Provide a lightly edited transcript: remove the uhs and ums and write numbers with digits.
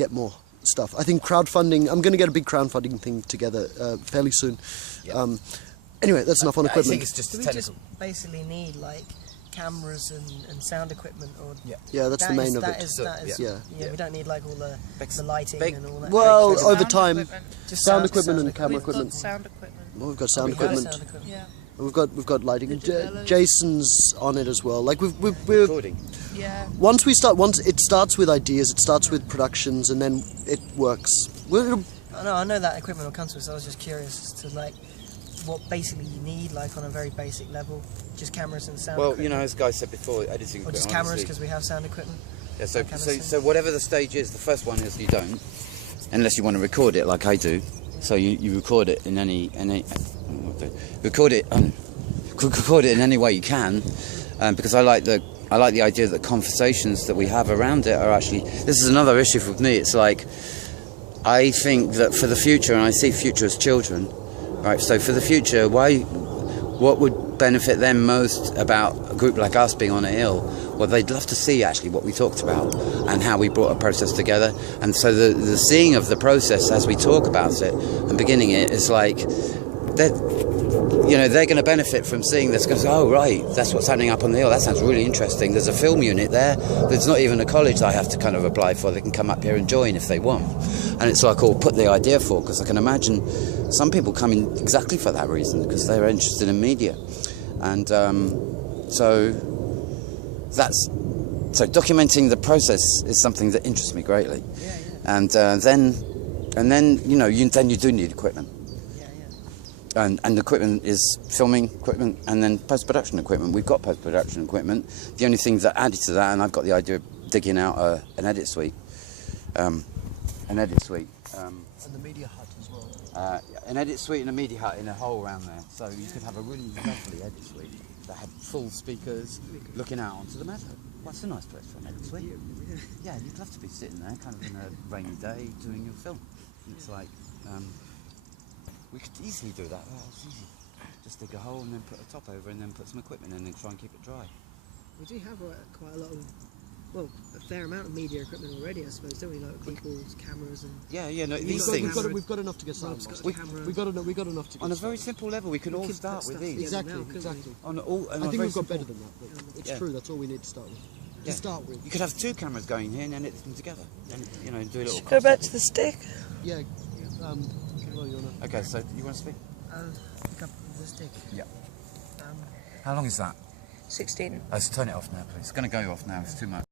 get more stuff. I think crowdfunding, I'm going to get a big crowdfunding thing together fairly soon. Yeah. Anyway, that's enough on equipment. I think it's just Do we technical. just basically need like cameras and sound equipment, or Yeah, that's the main of it. We don't need like all the lighting and all that. Well, Just over time, just sound equipment and camera We've got equipment. sound equipment. Well, we've got sound We've got equipment. sound equipment. Yeah. We've got lighting. Digital. Jason's on it as well. Like we're Recording. Yeah. once it starts with ideas, it starts with productions, and then it works. I know that equipment will come to us. So I was just curious as to like what basically you need, like on a very basic level, just cameras and sound. Well, equipment. as Guy said before, editing. Or just equipment, cameras obviously. because we have sound equipment. Yeah, so, that kind of so, thing. so whatever the stage is, the first one is you don't, unless you want to record it like I do. So you record it in any record it in any way you can, because I like the idea that conversations that we have around it are actually. This is another issue with me. It's like I think that for the future, and I see future as children, right? So for the future, what would benefit them most about a group like us being on a hill? Well, they'd love to see actually what we talked about and how we brought a process together. And so the seeing of the process as we talk about it and beginning it is like they're going to benefit from seeing this. Because oh right, that's what's happening up on the hill. That sounds really interesting. There's a film unit there. There's not even a college that I have to kind of apply for. They can come up here and join if they want. And it's like I'll put the idea for, because I can imagine some people coming exactly for that reason, because they're interested in media. And so documenting the process is something that interests me greatly. Yeah. And then you do need equipment. Yeah. And the equipment is filming equipment and then post-production equipment. We've got post-production equipment. The only thing that added to that, and I've got the idea of digging out an edit suite. And the media hut as well. An edit suite and a media hut in a hole around there. So you could have a really lovely edit suite that had full speakers looking out onto the meadow. Well, that's a nice place for an edit suite. Yeah, you'd love to be sitting there kind of in a rainy day doing your film. It's like, we could easily do that. Oh, it's easy. Just dig a hole and then put a top over and then put some equipment in and try and keep it dry. We do have quite a lot of, a fair amount of media equipment already, I suppose, don't we? Like people's cameras and. These things. We've got enough to get started. We got enough to get on a very simple level, we can all start with these. Exactly. I think we've got better than that. But it's true. That's all we need to start with. To start with, you could have two cameras going here and then edit them together, and do a little. Go back to the stick. Yeah. Well, you wanna... Okay, so you want to speak? Pick up the stick. Yeah. How long is that? 16. Let's turn it off now, please. It's going to go off now. It's too much.